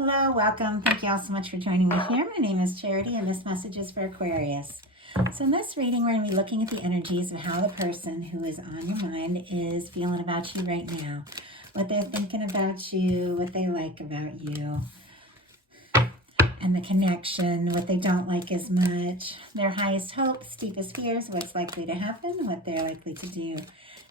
Hello, welcome. Thank you all so much for joining me here. My name is Charity and this message is for Aquarius. So in this reading, we're going to be looking at the energies of how the person who is on your mind is feeling about you right now. What they're thinking about you, what they like about you, and the connection, what they don't like as much, their highest hopes, deepest fears, what's likely to happen, what they're likely to do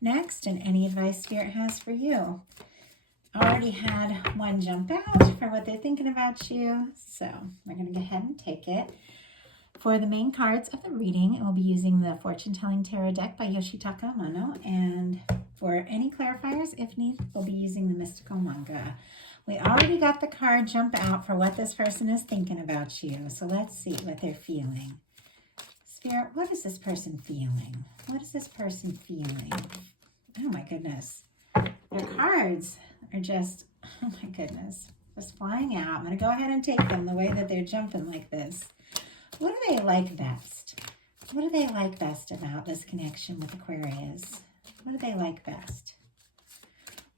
next, and any advice Spirit has for you. Already had one jump out for what they're thinking about you, so we're going to go ahead and take it. For the main cards of the reading, we'll be using the Fortune Telling Tarot deck by Yoshitaka Amano, and for any clarifiers, if needed, we'll be using the Mystical Manga. We already got the card jump out for what this person is thinking about you, so let's see what they're feeling. Spirit, what is this person feeling? What is this person feeling? Oh my goodness. Their cards are just, oh my goodness, just flying out. I'm going to go ahead and take them the way that they're jumping like this. What do they like best? What do they like best about this connection with Aquarius? What do they like best?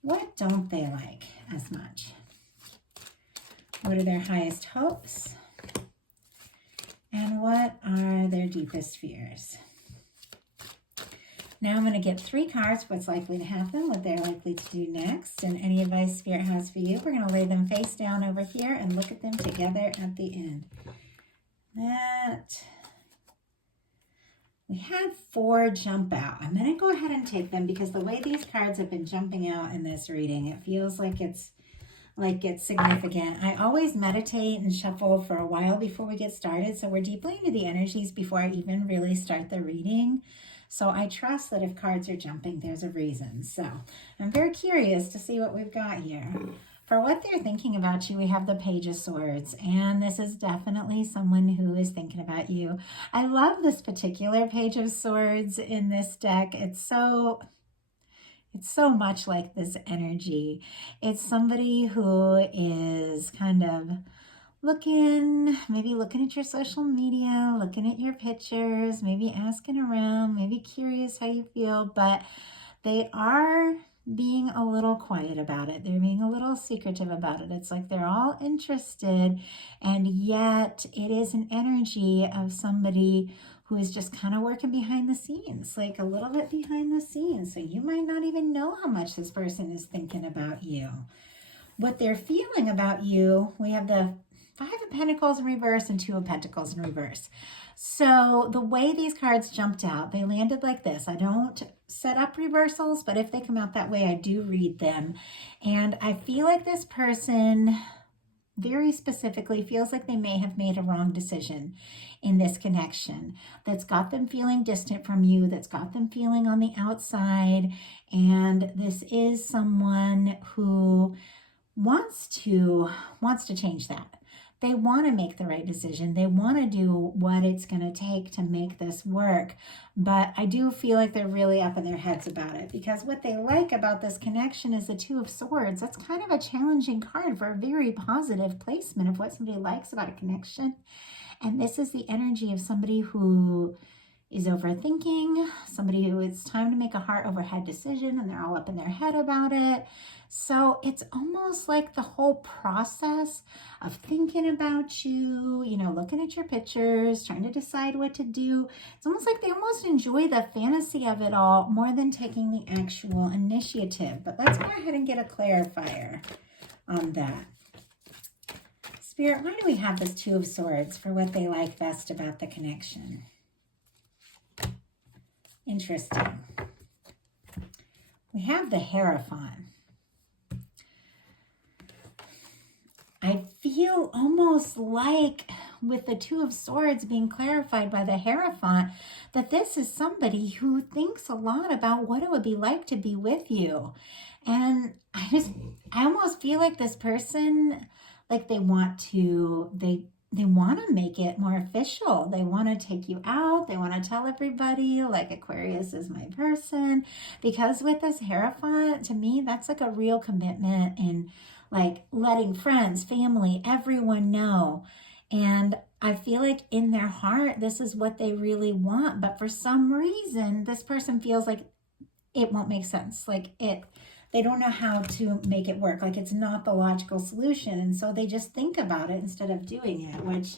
What don't they like as much? What are their highest hopes? And what are their deepest fears? Now I'm going to get 3 cards, what's likely to happen, what they're likely to do next, and any advice Spirit has for you. We're going to lay them face down over here and look at them together at the end. We had 4 jump out. I'm going to go ahead and take them because the way these cards have been jumping out in this reading, it feels like it's significant. I always meditate and shuffle for a while before we get started, so we're deeply into the energies before I even really start the reading. So I trust that if cards are jumping, there's a reason. So I'm very curious to see what we've got here. For what they're thinking about you, we have the Page of Swords, and this is definitely someone who is thinking about you. I love this particular Page of Swords in this deck. It's so much like this energy. It's somebody who is kind of maybe looking at your social media, looking at your pictures, maybe asking around, maybe curious how you feel, but they are being a little quiet about it. They're being a little secretive about it. It's like they're all interested, and yet it is an energy of somebody who is just kind of working behind the scenes, like a little bit behind the scenes. So you might not even know how much this person is thinking about you. What they're feeling about you, we have the 5 of Pentacles in reverse and 2 of Pentacles in reverse. So the way these cards jumped out, they landed like this. I don't set up reversals, but if they come out that way, I do read them. And I feel like this person very specifically feels like they may have made a wrong decision in this connection that's got them feeling distant from you, that's got them feeling on the outside. And this is someone who wants to change that. They want to make the right decision. They want to do what it's going to take to make this work. But I do feel like they're really up in their heads about it, because what they like about this connection is the 2 of Swords. That's kind of a challenging card for a very positive placement of what somebody likes about a connection. And this is the energy of somebody who is overthinking, somebody who it's time to make a heart over head decision and they're all up in their head about it. So it's almost like the whole process of thinking about you, looking at your pictures, trying to decide what to do. It's almost like they almost enjoy the fantasy of it all more than taking the actual initiative. But let's go ahead and get a clarifier on that. Spirit, why do we have this 2 of Swords for what they like best about the connection? Interesting. We have the Hierophant. I feel almost like with the 2 of Swords being clarified by the Hierophant, that this is somebody who thinks a lot about what it would be like to be with you. And I almost feel like this person, like they want to make it more official. They want to take you out. They want to tell everybody, like, Aquarius is my person. Because with this Hierophant, to me, that's like a real commitment and like letting friends, family, everyone know. And I feel like in their heart, this is what they really want. But for some reason, this person feels like it won't make sense. Like they don't know how to make it work. Like it's not the logical solution. And so they just think about it instead of doing it, which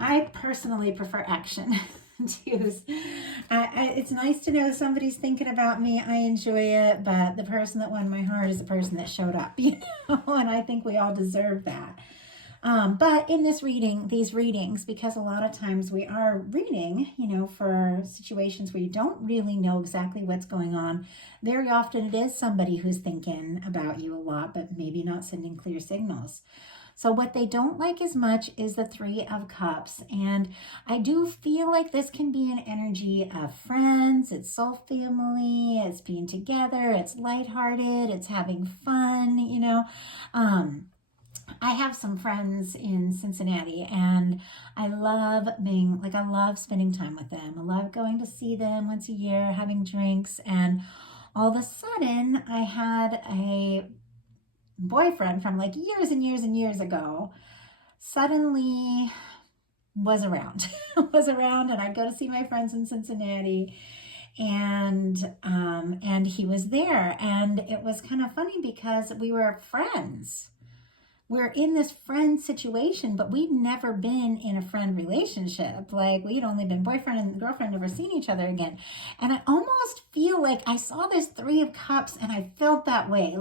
I personally prefer action. It's nice to know somebody's thinking about me. I enjoy it, but the person that won my heart is the person that showed up, and I think we all deserve that. But in these readings, because a lot of times we are reading, for situations where you don't really know exactly what's going on, very often it is somebody who's thinking about you a lot, but maybe not sending clear signals. So what they don't like as much is the Three of Cups. And I do feel like this can be an energy of friends, it's soul family, it's being together, it's lighthearted, it's having fun, I have some friends in Cincinnati, and I love spending time with them. I love going to see them once a year, having drinks, and all of a sudden I had a boyfriend from like years and years and years ago suddenly was around and I'd go to see my friends in Cincinnati, and he was there, and it was kind of funny because we were friends. We're in this friend situation, but we'd never been in a friend relationship. Like we'd only been boyfriend and girlfriend, never seen each other again. And I almost feel like I saw this Three of Cups and I felt that way.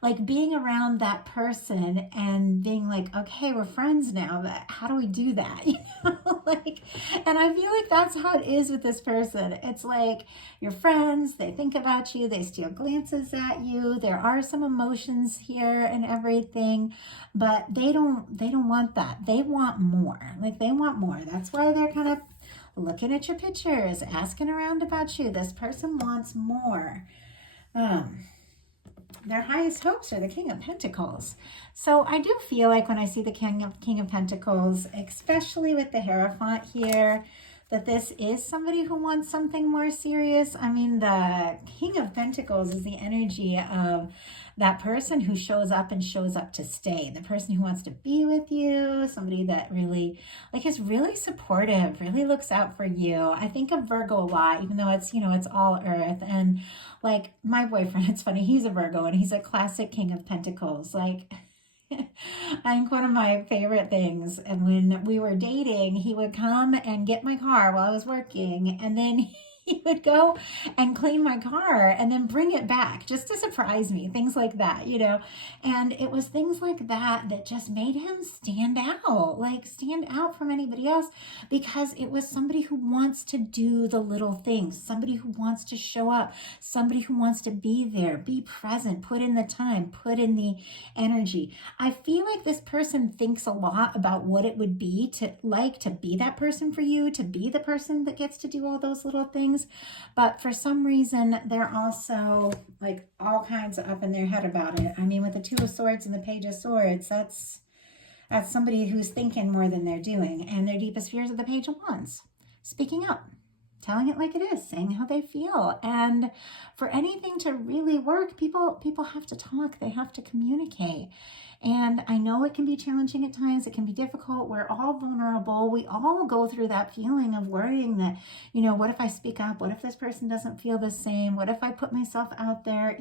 Like being around that person and being like, okay, we're friends now, but how do we do that? And I feel like that's how it is with this person. It's like you're friends, they think about you, they steal glances at you. There are some emotions here and everything, but they don't want that. They want more. They want more. That's why they're kind of looking at your pictures, asking around about you. This person wants more. Their highest hopes are the King of Pentacles. So I do feel like when I see the King of Pentacles, especially with the Hierophant here, that this is somebody who wants something more serious. I mean, the King of Pentacles is the energy of that person who shows up to stay. The person who wants to be with you, somebody that really is really supportive, really looks out for you. I think of Virgo a lot, even though it's, it's all earth. And like my boyfriend, it's funny, he's a Virgo and he's a classic King of Pentacles. I think one of my favorite things, and when we were dating, he would come and get my car while I was working, and then he would go and clean my car and then bring it back just to surprise me, things like that, and it was things like that that just made him stand out from anybody else, because it was somebody who wants to do the little things, somebody who wants to show up, somebody who wants to be there, be present, put in the time, put in the energy. I feel like this person thinks a lot about what it would be to be that person for you, to be the person that gets to do all those little things. But for some reason, they're also all kinds of up in their head about it. I mean, with the Two of Swords and the Page of Swords, that's somebody who's thinking more than they're doing. And their deepest fears are the Page of Wands. Speaking up, telling it like it is, saying how they feel. And for anything to really work, people have to talk. They have to communicate. And I know it can be challenging at times. It can be difficult. We're all vulnerable. We all go through that feeling of worrying that, what if I speak up? What if this person doesn't feel the same? What if I put myself out there?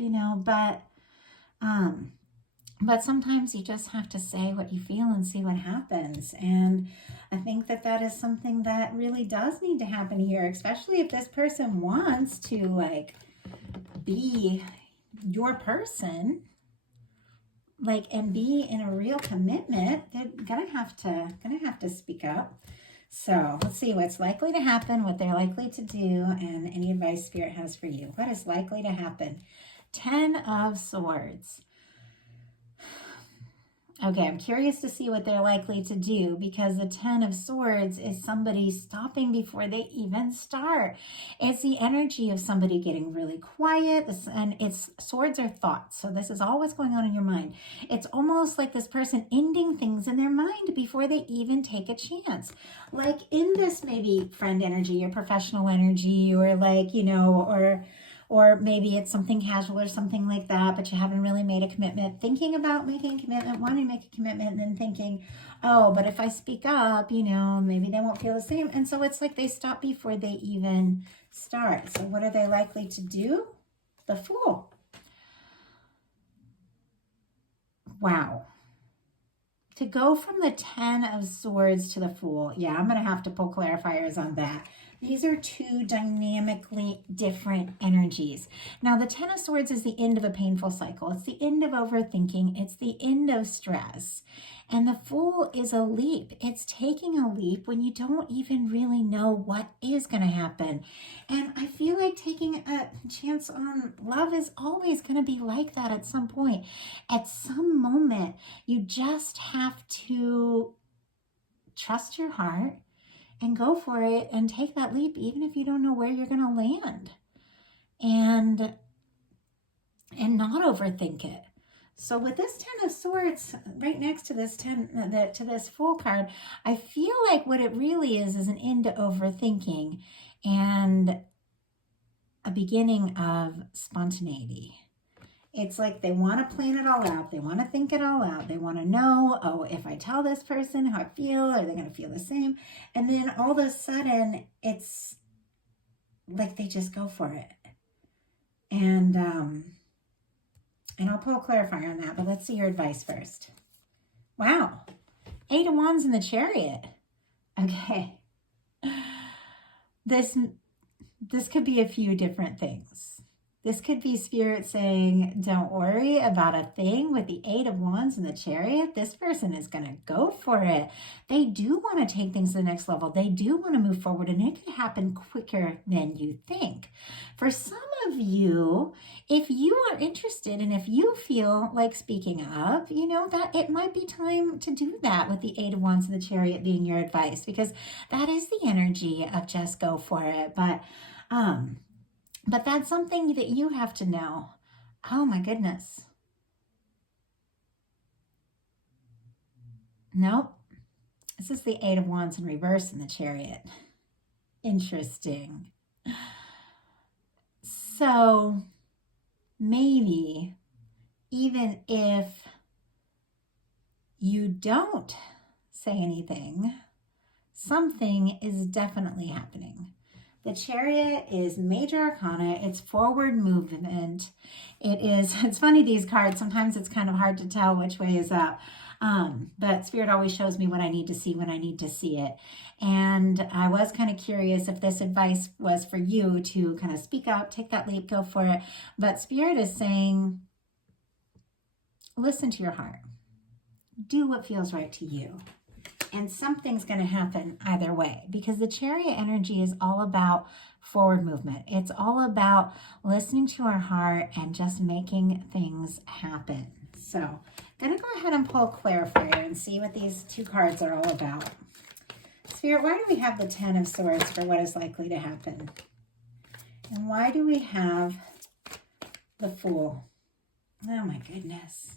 But sometimes you just have to say what you feel and see what happens. And I think that is something that really does need to happen here, especially if this person wants to be your person, and be in a real commitment. They're gonna have to speak up. So let's see what's likely to happen, what they're likely to do, and any advice Spirit has for you. What is likely to happen? 10 of Swords. Okay, I'm curious to see what they're likely to do, because the 10 of Swords is somebody stopping before they even start. It's the energy of somebody getting really quiet, and swords are thoughts. So this is all what's going on in your mind. It's almost like this person ending things in their mind before they even take a chance. Like in this maybe friend energy or professional energy, or or maybe it's something casual or something like that, but you haven't really made a commitment, thinking about making a commitment, wanting to make a commitment, and then thinking, oh, but if I speak up, maybe they won't feel the same. And so it's like they stop before they even start. So what are they likely to do? The Fool. wow. To go from the 10 of Swords to the Fool, yeah, I'm going to have to pull clarifiers on that. These are two dynamically different energies. Now, the 10 of Swords is the end of a painful cycle. It's the end of overthinking. It's the end of stress. And the Fool is a leap. It's taking a leap when you don't even really know what is going to happen. And I feel like taking a chance on love is always going to be like that at some point. At some moment, you just have to trust your heart and go for it and take that leap, even if you don't know where you're going to land, and not overthink it. So with this 10 of Swords right next to this to this Fool card, I feel like what it really is an end to overthinking and a beginning of spontaneity. It's like they want to plan it all out. They want to think it all out. They want to know, oh, if I tell this person how I feel, are they going to feel the same? And then all of a sudden, it's like they just go for it. And I'll pull a clarifier on that, but let's see your advice first. Wow. 8 of Wands in the Chariot. Okay. This could be a few different things. This could be Spirit saying, don't worry about a thing. With the 8 of Wands and the Chariot, this person is going to go for it. They do want to take things to the next level. They do want to move forward, and it could happen quicker than you think. For some of you, if you are interested and if you feel like speaking up, you know, that it might be time to do that with the 8 of Wands and the Chariot being your advice, because that is the energy of just go for it. But that's something that you have to know. Oh my goodness. Nope. This is the 8 of Wands in reverse in the Chariot. Interesting. So maybe even if you don't say anything, something is definitely happening. The Chariot is major arcana. It's forward movement. It's funny, these cards, sometimes it's kind of hard to tell which way is up. But Spirit always shows me what I need to see when I need to see it. And I was kind of curious if this advice was for you to kind of speak up, take that leap, go for it. But Spirit is saying, listen to your heart. Do what feels right to you. And something's going to happen either way, because the Chariot energy is all about forward movement. It's all about listening to our heart and just making things happen. So I'm going to go ahead and pull a clarifier and see what these two cards are all about. Spirit, why do we have the 10 of Swords for what is likely to happen? And why do we have the Fool? Oh my goodness.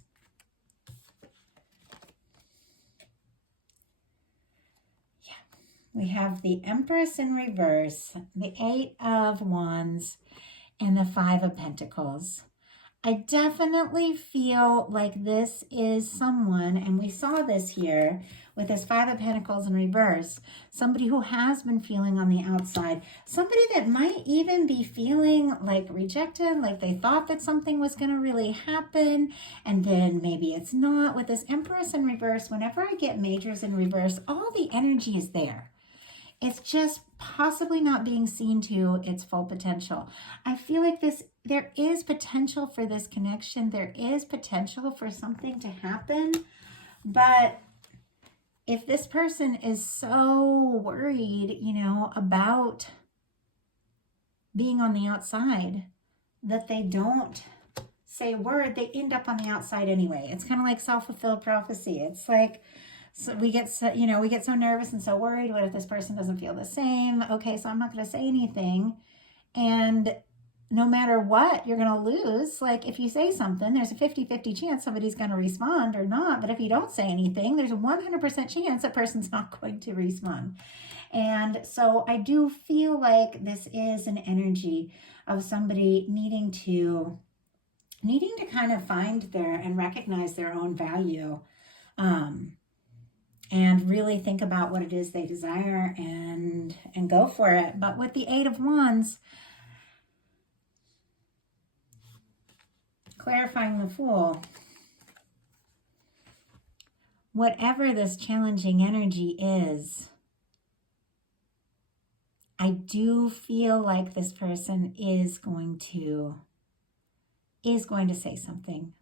We have the Empress in reverse, the 8 of Wands, and the 5 of Pentacles. I definitely feel like this is someone, and we saw this here with this 5 of Pentacles in reverse, somebody who has been feeling on the outside, somebody that might even be feeling like rejected, like they thought that something was going to really happen, and then maybe it's not. With this Empress in reverse, whenever I get majors in reverse, all the energy is there. It's just possibly not being seen to its full potential. I feel like there is potential for this connection. There is potential for something to happen. But if this person is so worried, you know, about being on the outside, that they don't say a word, they end up on the outside anyway. It's kind of like self-fulfilled prophecy. It's like, so we get so nervous and so worried. What if this person doesn't feel the same? Okay, so I'm not going to say anything. And no matter what, you're going to lose. Like if you say something, there's a 50-50 chance somebody's going to respond or not. But if you don't say anything, there's a 100% chance that person's not going to respond. And so I do feel like this is an energy of somebody needing to kind of find and recognize their own value. And really think about what it is they desire and go for it. But with the 8 of Wands, clarifying the Fool, whatever this challenging energy is, I do feel like this person is going to say something.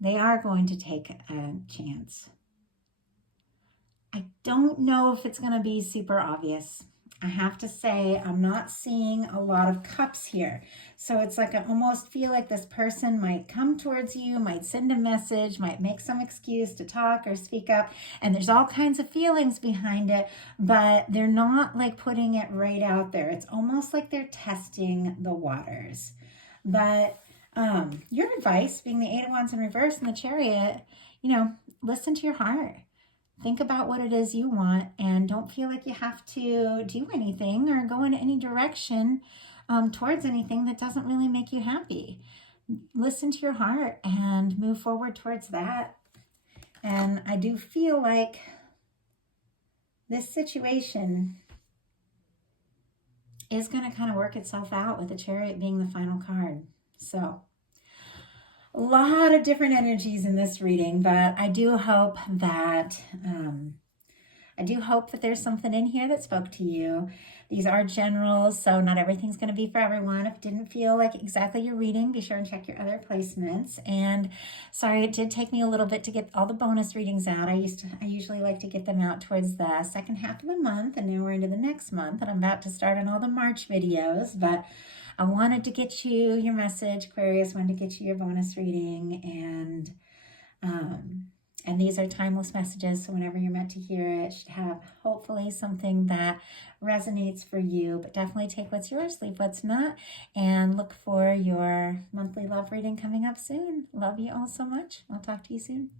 They are going to take a chance. I don't know if it's going to be super obvious. I have to say, I'm not seeing a lot of cups here. So it's like I almost feel like this person might come towards you, might send a message, might make some excuse to talk or speak up. And there's all kinds of feelings behind it, but they're not like putting it right out there. It's almost like they're testing the waters. But your advice, being the Eight of Wands in reverse and the Chariot, listen to your heart. Think about what it is you want and don't feel like you have to do anything or go in any direction towards anything that doesn't really make you happy. Listen to your heart and move forward towards that. And I do feel like this situation is going to kind of work itself out with the Chariot being the final card. So a lot of different energies in this reading, but I do hope that there's something in here that spoke to you. These are generals, so not everything's going to be for everyone. If it didn't feel like exactly your reading, be sure and check your other placements. And sorry, it did take me a little bit to get all the bonus readings out. I usually like to get them out towards the second half of the month, and now we're into the next month, and I'm about to start on all the March videos, but I wanted to get you your message, Aquarius, wanted to get you your bonus reading, and these are timeless messages, so whenever you're meant to hear it, should have hopefully something that resonates for you, but definitely take what's yours, leave what's not, and look for your monthly love reading coming up soon. Love you all so much. I'll talk to you soon.